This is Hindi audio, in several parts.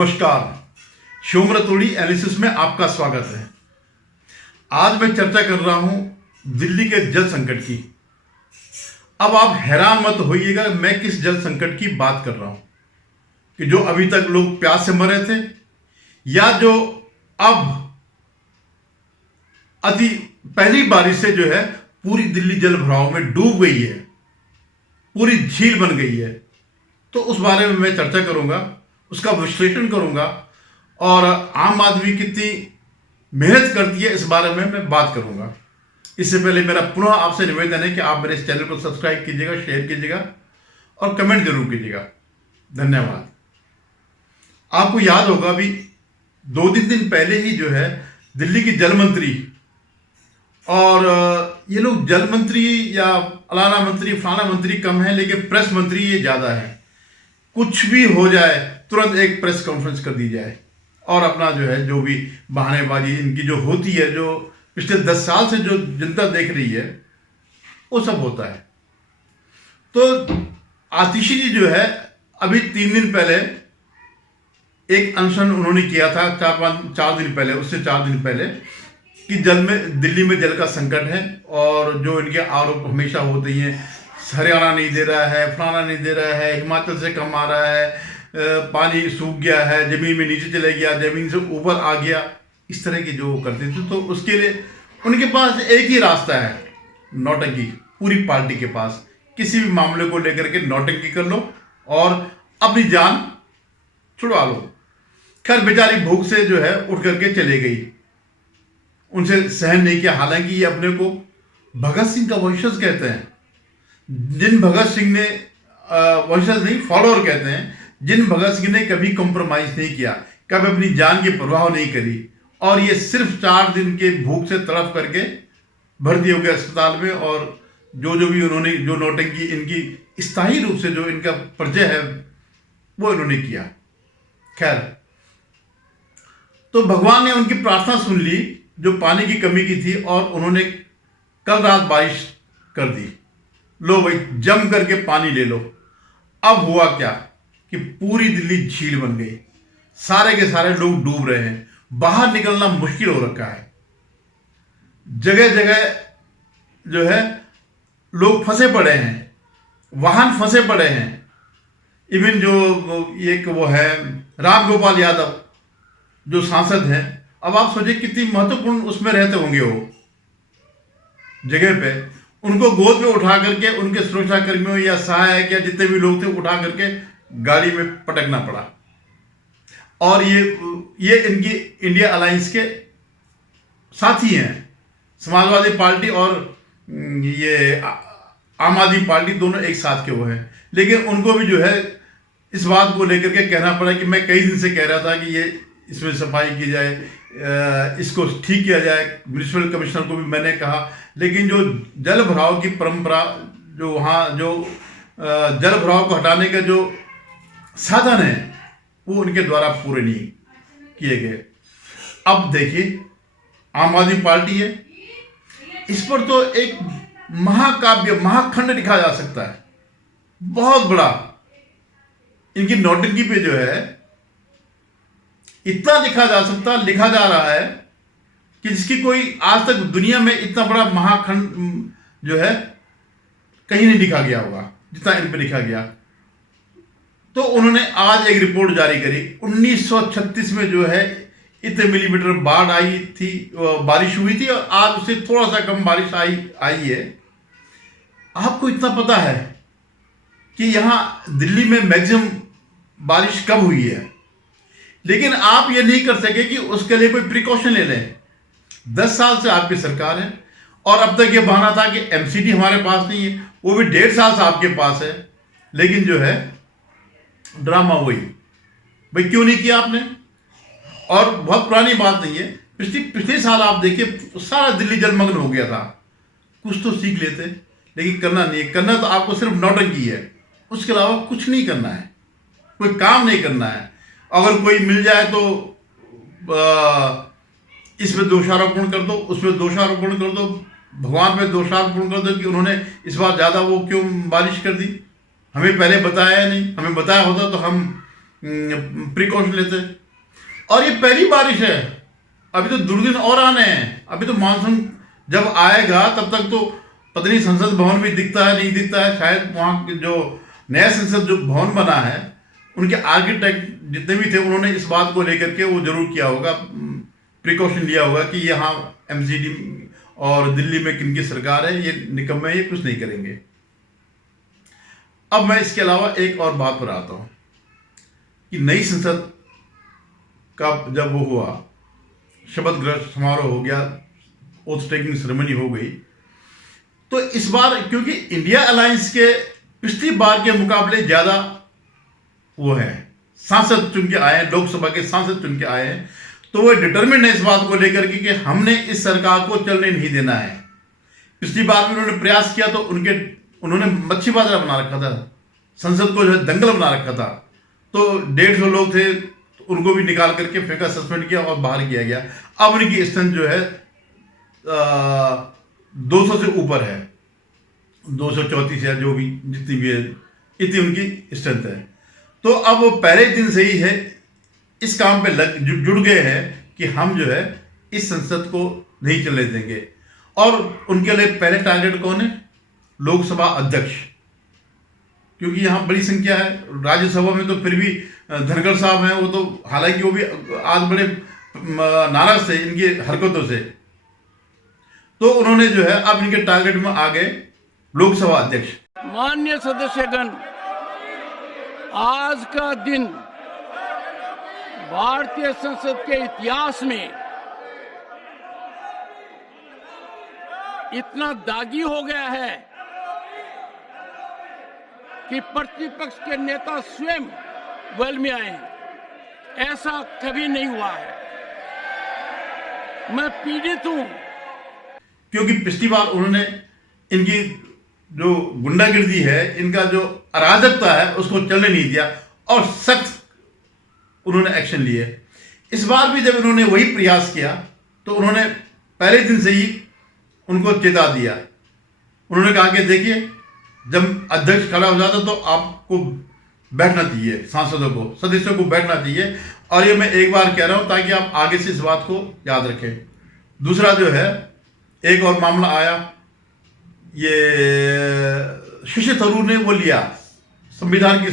नमस्कार। शिवम रतोड़ी एनालिसिस में आपका स्वागत है। आज मैं चर्चा कर रहा हूं दिल्ली के जल संकट की। अब आप हैरान मत होइएगा मैं किस जल संकट की बात कर रहा हूं, कि जो अभी तक लोग प्यास से मरे थे या जो अब अति पहली बारिश से जो है पूरी दिल्ली जल भराव में डूब गई है, पूरी झील बन गई है। तो उस बारे में मैं चर्चा करूंगा, उसका विश्लेषण करूंगा और आम आदमी कितनी मेहनत करती है इस बारे में मैं बात करूंगा। इससे पहले मेरा पुनः आपसे निवेदन है कि आप मेरे इस चैनल को सब्सक्राइब कीजिएगा, शेयर कीजिएगा और कमेंट जरूर कीजिएगा। धन्यवाद। आपको याद होगा भी 2-3 दिन पहले ही जो है दिल्ली की जल मंत्री और ये लोग जल मंत्री या अलाना मंत्री फलाना मंत्री कम है, लेकिन प्रेस मंत्री ये ज़्यादा है। कुछ भी हो जाए तुरंत एक प्रेस कॉन्फ्रेंस कर दी जाए और अपना जो है जो भी बहानेबाजी इनकी जो होती है, जो पिछले 10 साल से जो जनता देख रही है वो सब होता है। तो आतिशी जी जो है अभी 3 दिन पहले एक अनशन उन्होंने किया था, 4 दिन पहले, उससे 4 दिन पहले, कि दिल्ली में जल का संकट है और जो इनके आरोप हमेशा होते हैं, हरियाणा नहीं दे रहा है, फलाना नहीं दे रहा है, हिमाचल से कम आ रहा है, पानी सूख गया है, जमीन में नीचे चले गया, जमीन से ऊपर आ गया, इस तरह की जो करते थे। तो उसके लिए उनके पास एक ही रास्ता है, नौटंकी। पूरी पार्टी के पास किसी भी मामले को लेकर के नौटंकी कर लो और अपनी जान छुड़वा लो। खैर बेचारी भूख से जो है उठ करके चले गई, उनसे सहन नहीं किया। हालांकि ये अपने को भगत सिंह का वंशज कहते हैं, जिन भगत सिंह ने वंशज नहीं फॉलोअर कहते हैं, जिन भगत सिंह ने कभी कॉम्प्रोमाइज नहीं किया, कभी अपनी जान की परवाह नहीं करी, और ये सिर्फ 4 दिन के भूख से तड़प करके भर्ती हो गए अस्पताल में। और जो भी उन्होंने जो नौटंकी इनकी स्थायी रूप से जो इनका परिचय है वो इन्होंने किया। खैर, तो भगवान ने उनकी प्रार्थना सुन ली जो पानी की कमी की थी, और उन्होंने कल रात बारिश कर दी। लो भाई, जम करके पानी ले लो। अब हुआ क्या कि पूरी दिल्ली झील बन गई, सारे के सारे लोग डूब रहे हैं, बाहर निकलना मुश्किल हो रखा है। जगह जगह जो है लोग फंसे पड़े हैं, वाहन फंसे पड़े हैं। इवन जो एक वो है राम गोपाल यादव जो सांसद हैं, अब आप सोचिए कितनी महत्वपूर्ण उसमें रहते होंगे वो जगह पे, उनको गोद में उठा करके उनके सुरक्षा कर्मियों या सहायक या जितने भी लोग थे उठा करके गाड़ी में पटकना पड़ा। और ये इनकी इंडिया अलायंस के साथी हैं, समाजवादी पार्टी और ये आम आदमी पार्टी, दोनों एक साथ के वो हैं। लेकिन उनको भी जो है इस बात को लेकर के कहना पड़ा कि मैं कई दिन से कह रहा था कि ये इसमें सफाई की जाए, इसको ठीक किया जाए। म्यूनिसिपल कमिश्नर को भी मैंने कहा, लेकिन जो जल भराव की परंपरा, जो वहाँ जो जल भराव को हटाने का जो साधन है वो उनके द्वारा पूरे नहीं किए गए। अब देखिए आम आदमी पार्टी है, इस पर तो एक महाकाव्य महाखंड लिखा जा सकता है, बहुत बड़ा। इनकी नौटंकी पे जो है इतना लिखा जा रहा है कि जिसकी कोई आज तक दुनिया में इतना बड़ा महाखंड जो है कहीं नहीं लिखा गया होगा जितना इन पे लिखा गया। तो उन्होंने आज एक रिपोर्ट जारी करी। 1936 में जो है इतने मिलीमीटर बाढ़ आई थी, बारिश हुई थी, और आज उससे थोड़ा सा कम बारिश आई है। आपको इतना पता है कि यहाँ दिल्ली में मैक्सिमम बारिश कब हुई है, लेकिन आप ये नहीं कर सके कि उसके लिए कोई प्रिकॉशन ले लें। 10 साल से आपकी सरकार है और अब तक ये बहाना था कि एमसीडी हमारे पास नहीं है, वो भी 1.5 साल से आपके पास है। लेकिन जो है ड्रामा वही, भाई क्यों नहीं किया आपने? और बहुत पुरानी बात नहीं है, पिछले साल आप देखिए सारा दिल्ली जलमग्न हो गया था। कुछ तो सीख लेते, लेकिन करना नहीं है। करना तो आपको सिर्फ नौटंकी है, उसके अलावा कुछ नहीं करना है, कोई काम नहीं करना है। अगर कोई मिल जाए तो इसमें दोषारोपण कर दो, उसमें दोषारोपण कर दो, भगवान पे दोषारोपण कर दो कि उन्होंने इस बार ज़्यादा वो क्यों बारिश कर दी, हमें पहले बताया नहीं। हमें बताया होता तो हम प्रिकॉशन लेते। और ये पहली बारिश है, अभी तो दुर्दिन और आने हैं। अभी तो मानसून जब आएगा तब तक तो पता नहीं संसद भवन भी दिखता है नहीं दिखता है। शायद वहाँ के जो नया संसद जो भवन बना है, उनके आर्किटेक्ट जितने भी थे उन्होंने इस बात को लेकर के वो जरूर किया होगा, प्रिकॉशन लिया होगा कि यहाँ एमसीडी और दिल्ली में किनकी सरकार है, ये निकम्मे, ये कुछ नहीं करेंगे। अब मैं इसके अलावा एक और बात पर आता हूँ कि नई संसद का जब वो हुआ, शपथ ग्रहण समारोह हो गया, ओथ टेकिंग सेरेमनी हो गई, तो इस बार क्योंकि इंडिया अलायंस के पिछली बार के मुकाबले ज़्यादा वो है सांसद चुन के आए हैं, लोकसभा के सांसद चुन के आए हैं, तो वो डिटरमिन है इस बात को लेकर के कि हमने इस सरकार को चलने नहीं देना है। पिछली बार भी उन्होंने प्रयास किया तो उन्होंने मच्छी बाजार बना रखा था, संसद को जो है दंगल बना रखा था, तो 150 लोग थे, उनको भी निकाल करके फेंका, सस्पेंड किया और बाहर किया गया। अब उनकी स्ट्रेंथ जो है 200 से ऊपर है, 234 या जो भी जितनी भी है, इतनी उनकी स्ट्रेंथ है। तो अब वो पहले दिन से ही है इस काम पे जुड़ गए हैं कि हम जो है इस संसद को नहीं चलने देंगे। और उनके लिए पहले टारगेट कौन है? लोकसभा अध्यक्ष, क्योंकि यहाँ बड़ी संख्या है। राज्यसभा में तो फिर भी धनखड़ साहब हैं, वो तो हालांकि वो भी आज बड़े नाराज थे इनकी हरकतों से, तो उन्होंने जो है अब इनके टारगेट में आ गए लोकसभा अध्यक्ष। माननीय सदस्यगण, आज का दिन भारतीय संसद के इतिहास में इतना दागी हो गया है कि प्रतिपक्ष के नेता स्वयं वेल में आए हैं। ऐसा कभी नहीं हुआ है। मैं पीड़ित हूं, क्योंकि पिछली बार उन्होंने इनकी जो गुंडागिर्दी है, इनका जो अराजकता है, उसको चलने नहीं दिया और सख्त उन्होंने एक्शन लिए। इस बार भी जब इन्होंने वही प्रयास किया तो उन्होंने पहले दिन से ही उनको चेता दिया। उन्होंने कहा कि देखिए, जब अध्यक्ष खड़ा हो जाता तो आपको बैठना चाहिए, सांसदों को, सदस्यों को बैठना चाहिए। और ये मैं एक बार कह रहा हूं ताकि आप आगे से इस बात को याद रखें। दूसरा जो है, एक और मामला आया, ये शशि थरूर ने वो लिया, संविधान की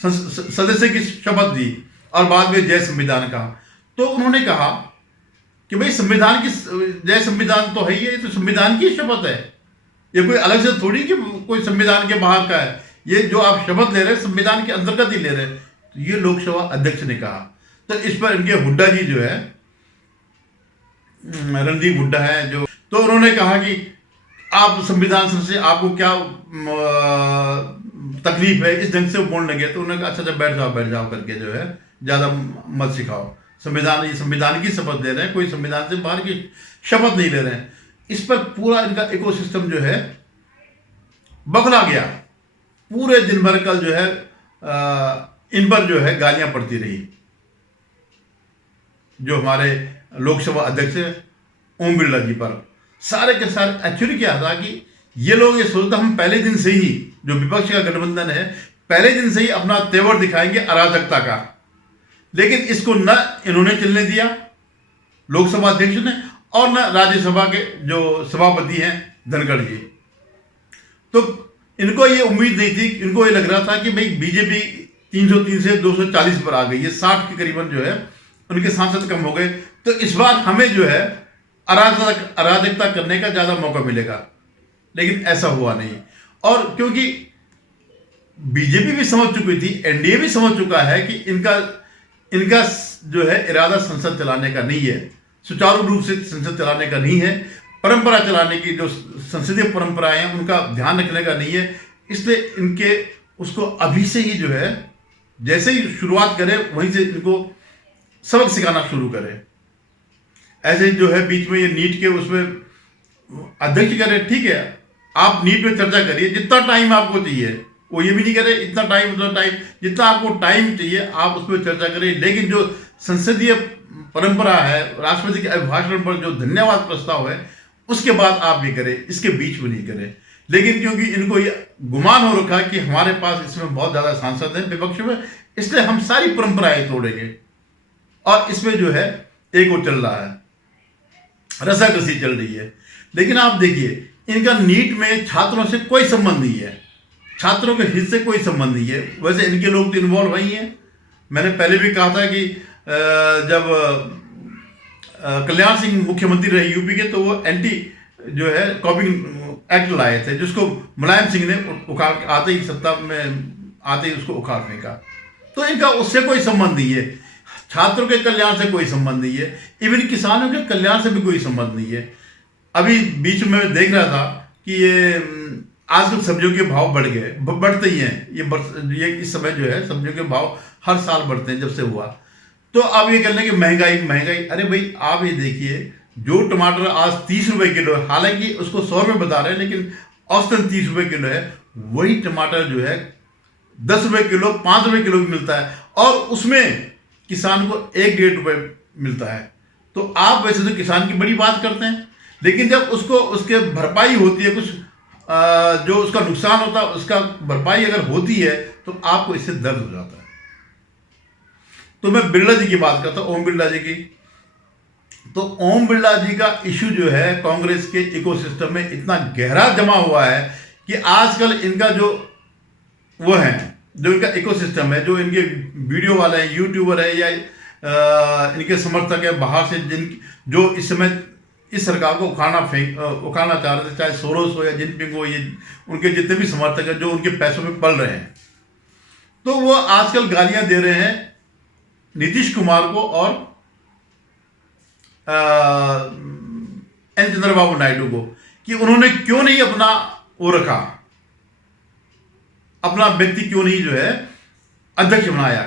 सदस्य की शपथ दी और बाद में जय संविधान कहा। तो उन्होंने कहा कि भाई संविधान की जय संविधान तो है ही है, ये तो संविधान की शपथ है, ये कोई अलग से थोड़ी कि कोई संविधान के बाहर का है। ये जो आप शपथ ले रहे हैं संविधान के अंतर्गत ही ले रहे हैं। तो ये लोकसभा अध्यक्ष ने कहा। तो इस पर इनके हुड्डा जी जो है, रणदीप हुड्डा है जो, तो उन्होंने कहा कि आप संविधान से आपको क्या तकलीफ है, इस ढंग से बोलने लगे। तो उन्होंने कहा अच्छा बैठ जाओ करके जो है ज़्यादा मत सिखाओ। ये संविधान की शपथ ले रहे हैं, कोई संविधान से बाहर की शपथ नहीं ले रहे हैं। इस पर पूरा इनका इकोसिस्टम जो है बखला गया। पूरे दिन भर कल जो है इन पर जो है गालियां पड़ती रही। जो हमारे लोकसभा अध्यक्ष ओम बिरला जी पर सारे के सारे एक्चुअली क्या था कि ये लोग ये सोचते हम पहले दिन से ही, जो विपक्ष का गठबंधन है, पहले दिन से ही अपना तेवर दिखाएंगे अराजकता का। लेकिन इसको न इन्होंने चलने दिया लोकसभा अध्यक्ष ने, और न राज्यसभा के जो सभापति हैं धनखड़ जी। तो इनको ये उम्मीद नहीं थी, इनको ये लग रहा था कि भाई बीजेपी 303 से 240 पर आ गई है, 60 के करीबन जो है उनके सांसद कम हो गए। तो इस बार हमें जो है अराजकता करने का ज़्यादा मौका मिलेगा। लेकिन ऐसा हुआ नहीं। और क्योंकि बीजेपी भी समझ चुकी थी, एनडीए भी समझ चुका है कि इनका जो है इरादा संसद चलाने का नहीं है, सुचारू रूप से संसद चलाने का नहीं है, परंपरा चलाने की जो संसदीय परंपराएं हैं उनका ध्यान रखने का नहीं है। इसलिए इनके उसको अभी से ही जो है, जैसे ही शुरुआत करें वहीं से इनको सबक सिखाना शुरू करें। ऐसे ही जो है बीच में ये नीट के उसमें अध्यक्ष कह रहे ठीक है, आप नीट पे चर्चा करिए, जितना टाइम आपको चाहिए। वो ये भी नहीं करे इतना टाइम उतना टाइम, जितना आपको टाइम चाहिए आप उस पर चर्चा करिए। लेकिन जो संसदीय परंपरा है, राष्ट्रपति के अभिभाषण पर जो धन्यवाद प्रस्ताव है, उसके बाद आप ये करें, इसके बीच में नहीं करें। लेकिन क्योंकि इनको ये गुमान हो रखा है कि हमारे पास इसमें बहुत ज़्यादा सांसद हैं विपक्ष में, इसलिए हम सारी परंपराएं तोड़ेंगे, और इसमें जो है एक वो चल रहा है, रसाकसी चल रही है। लेकिन आप देखिए, इनका नीट में छात्रों से कोई संबंध नहीं है, छात्रों के हित से कोई संबंध नहीं है। वैसे इनके लोग तो इन्वॉल्व वही हैं। मैंने पहले भी कहा था कि जब कल्याण सिंह मुख्यमंत्री रहे यूपी के, तो वो एंटी जो है कॉपिंग एक्ट लाए थे, जिसको मुलायम सिंह ने उखाड़ आते ही सत्ता में आते ही उसको उखाड़ फेंका। तो इनका उससे कोई संबंध नहीं है, छात्रों के कल्याण से कोई संबंध नहीं है, इवन किसानों के कल्याण से भी कोई संबंध नहीं है। अभी बीच में मैं देख रहा था कि ये आजकल सब्जियों के भाव बढ़ गए, बढ़ते ही हैं। ये इस समय जो है सब्जियों के भाव हर साल बढ़ते हैं जब से हुआ। तो अब ये कहने की महंगाई महंगाई, अरे भाई आप ये देखिए, जो टमाटर आज 30 रुपए किलो है, हालांकि उसको 100 रुपये बता रहे हैं, लेकिन औसतन 30 रुपये किलो है। वही टमाटर जो है 10 रुपये किलो, 5 रुपये किलो भी मिलता है, और उसमें किसान को 1-1.5 रुपये मिलता है। तो आप वैसे तो किसान की बड़ी बात करते हैं, लेकिन जब उसको उसके भरपाई होती है, कुछ जो उसका नुकसान होता है उसका भरपाई अगर होती है, तो आपको इससे दर्द हो जाता है। तो मैं बिरला जी की बात करता हूं, ओम बिरला जी की। तो ओम बिरला जी का इशू जो है कांग्रेस के इकोसिस्टम में इतना गहरा जमा हुआ है कि आजकल इनका जो वो है, जो इनका इकोसिस्टम है, जो इनके वीडियो वाले हैं, यूट्यूबर है, या इनके समर्थक है बाहर से, जो इस समय इस सरकार को उखाड़ना चाह रहे थे, चाहे सोरोस हो या जिनपिंग हो, ये उनके जितने भी समर्थक हैं जो उनके पैसों में पल रहे हैं, तो वो आजकल गालियां दे रहे हैं नीतीश कुमार को और एन चंद्रबाबू नायडू को, कि उन्होंने क्यों नहीं अपना वो रखा, अपना व्यक्ति क्यों नहीं जो है अध्यक्ष बनाया,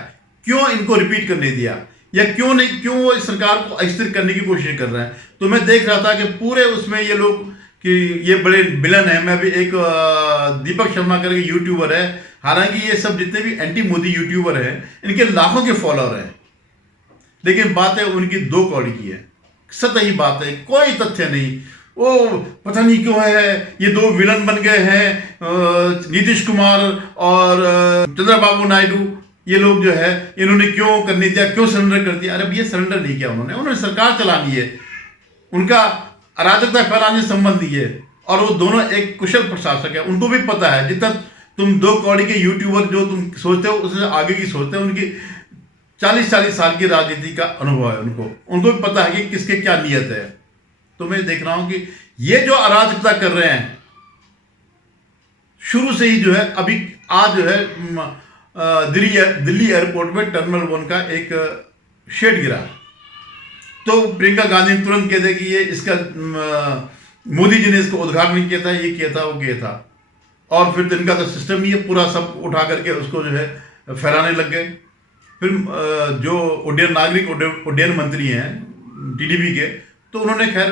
क्यों इनको रिपीट करने दिया, या क्यों वो इस सरकार को अस्थिर करने की कोशिश कर रहे हैं। तो मैं देख रहा था कि पूरे उसमें ये लोग कि ये बड़े विलन है। मैं भी एक दीपक शर्मा करके यूट्यूबर है, हालांकि ये सब जितने भी एंटी मोदी यूट्यूबर हैं इनके लाखों के फॉलोअर हैं, लेकिन बातें उनकी 2 कौड़ी की है, सतही बात है, कोई तथ्य नहीं। वो पता नहीं क्यों है ये 2 विलन बन गए हैं, नीतीश कुमार और चंद्रबाबू नायडू, ये लोग जो है इन्होंने क्यों करने दिया, क्यों सरेंडर कर दिया। अरे ये सरेंडर नहीं किया उन्होंने सरकार चलानी है, उनका अराजकता फैलाने से संबंध नहीं है, और वो दोनों एक कुशल प्रशासक है। उनको भी पता है, जितना तुम 2 कौड़ी के यूट्यूबर जो तुम सोचते हो उससे आगे की सोचते हो, उनकी 40-40 साल की राजनीति का अनुभव है, उनको भी पता है कि किसके क्या नियत है। तो मैं देख रहा हूं कि ये जो अराजकता कर रहे हैं शुरू से ही जो है, अभी आज जो है दिल्ली एयरपोर्ट में टर्मिनल 1 का एक शेड गिरा, तो प्रियंका गांधी ने तुरंत कह दिया कि ये इसका मोदी जी ने इसको उद्घाटन किया था, ये किया था, वो किया था, और फिर तो इनका तो सिस्टम ही है, पूरा सब उठा करके उसको जो है फैलाने लग गए। फिर जो उड्डयन मंत्री हैं टीडीपी के, तो उन्होंने खैर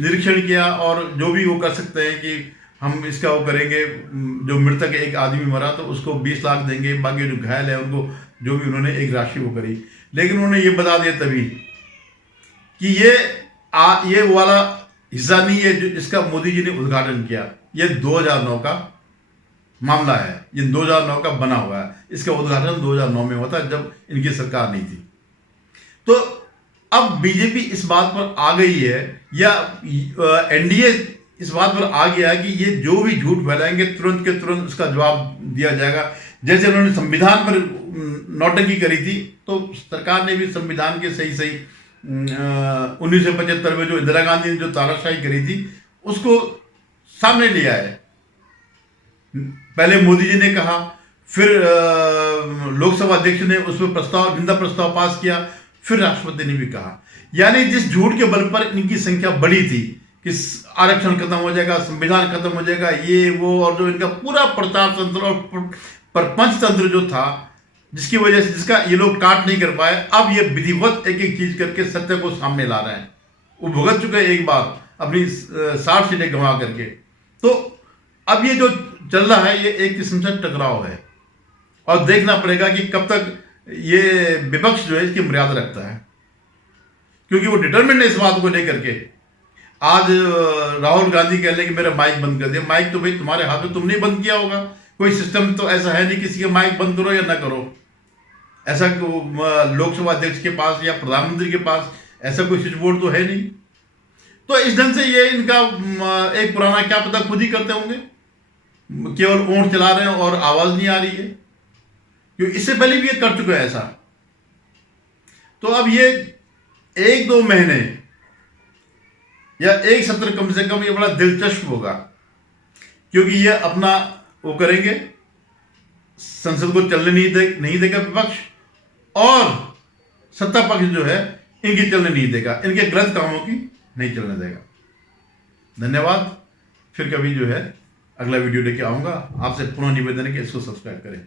निरीक्षण किया, और जो भी वो कर सकते हैं कि हम इसका वो करेंगे, जो मृतक एक आदमी मरा तो उसको 20 लाख देंगे, बाकी जो घायल है उनको जो भी उन्होंने एक राशि वो करी। लेकिन उन्होंने ये बता दिया तभी कि ये वाला हिस्सा नहीं है जो इसका मोदी जी ने उद्घाटन किया, ये 2009 का मामला है, ये 2009 का बना हुआ है, इसका उद्घाटन 2009 में हुआ था जब इनकी सरकार नहीं थी। तो अब बीजेपी इस बात पर आ गई है, या एनडीए इस बात पर आ गया है कि ये जो भी झूठ फैलाएंगे तुरंत के तुरंत उसका जवाब दिया जाएगा। जैसे उन्होंने संविधान पर नौटंकी करी थी, तो सरकार ने भी संविधान के सही 1975 में जो इंदिरा गांधी ने जो तानाशाही करी थी उसको सामने लिया है। पहले मोदी जी ने कहा, फिर लोकसभा अध्यक्ष ने उसमें निंदा प्रस्ताव पास किया, फिर राष्ट्रपति ने भी कहा। यानी जिस झूठ के बल पर इनकी संख्या बढ़ी थी कि आरक्षण खत्म हो जाएगा, संविधान खत्म हो जाएगा, ये वो, और जो इनका पूरा प्रचार तंत्र और प्रपंच तंत्र जो था, जिसकी वजह से जिसका ये लोग काट नहीं कर पाए, अब ये विधिवत एक एक चीज करके सत्य को सामने ला रहे हैं। वो भुगत चुके एक बार अपनी 60 सीटें गंवा करके। तो अब ये जो चल रहा है ये एक किस्म से टकराव है, और देखना पड़ेगा कि कब तक ये विपक्ष जो है इसकी मर्यादा रखता है, क्योंकि वो डिटरमिन्ड है इस बात को लेकर के। आज राहुल गांधी कह लें कि मेरा माइक बंद कर दिया। माइक तो भाई तुम्हारे हाथ में, तुमने बंद किया होगा। कोई सिस्टम तो ऐसा है नहीं किसी का माइक बंद करो या ना करो। ऐसा लोकसभा अध्यक्ष के पास या प्रधानमंत्री के पास ऐसा कोई स्विच बोर्ड तो है नहीं। तो इस ढंग से ये इनका एक पुराना क्या पता खुद ही करते होंगे, केवल ऊँट चला रहे हैं और आवाज नहीं आ रही है, क्योंकि इससे पहले भी ये कर चुके हैं ऐसा। तो अब ये 1-2 महीने या एक सत्र कम से कम ये बड़ा दिलचस्प होगा, क्योंकि ये अपना वो करेंगे, संसद को चलने नहीं देगा विपक्ष, और सत्ता पक्ष जो है इनकी चलने नहीं देगा, इनके गलत कामों की नहीं चलने देगा। धन्यवाद। फिर कभी जो है अगला वीडियो लेके आऊंगा। आपसे पुनः निवेदन है कि इसको सब्सक्राइब करें।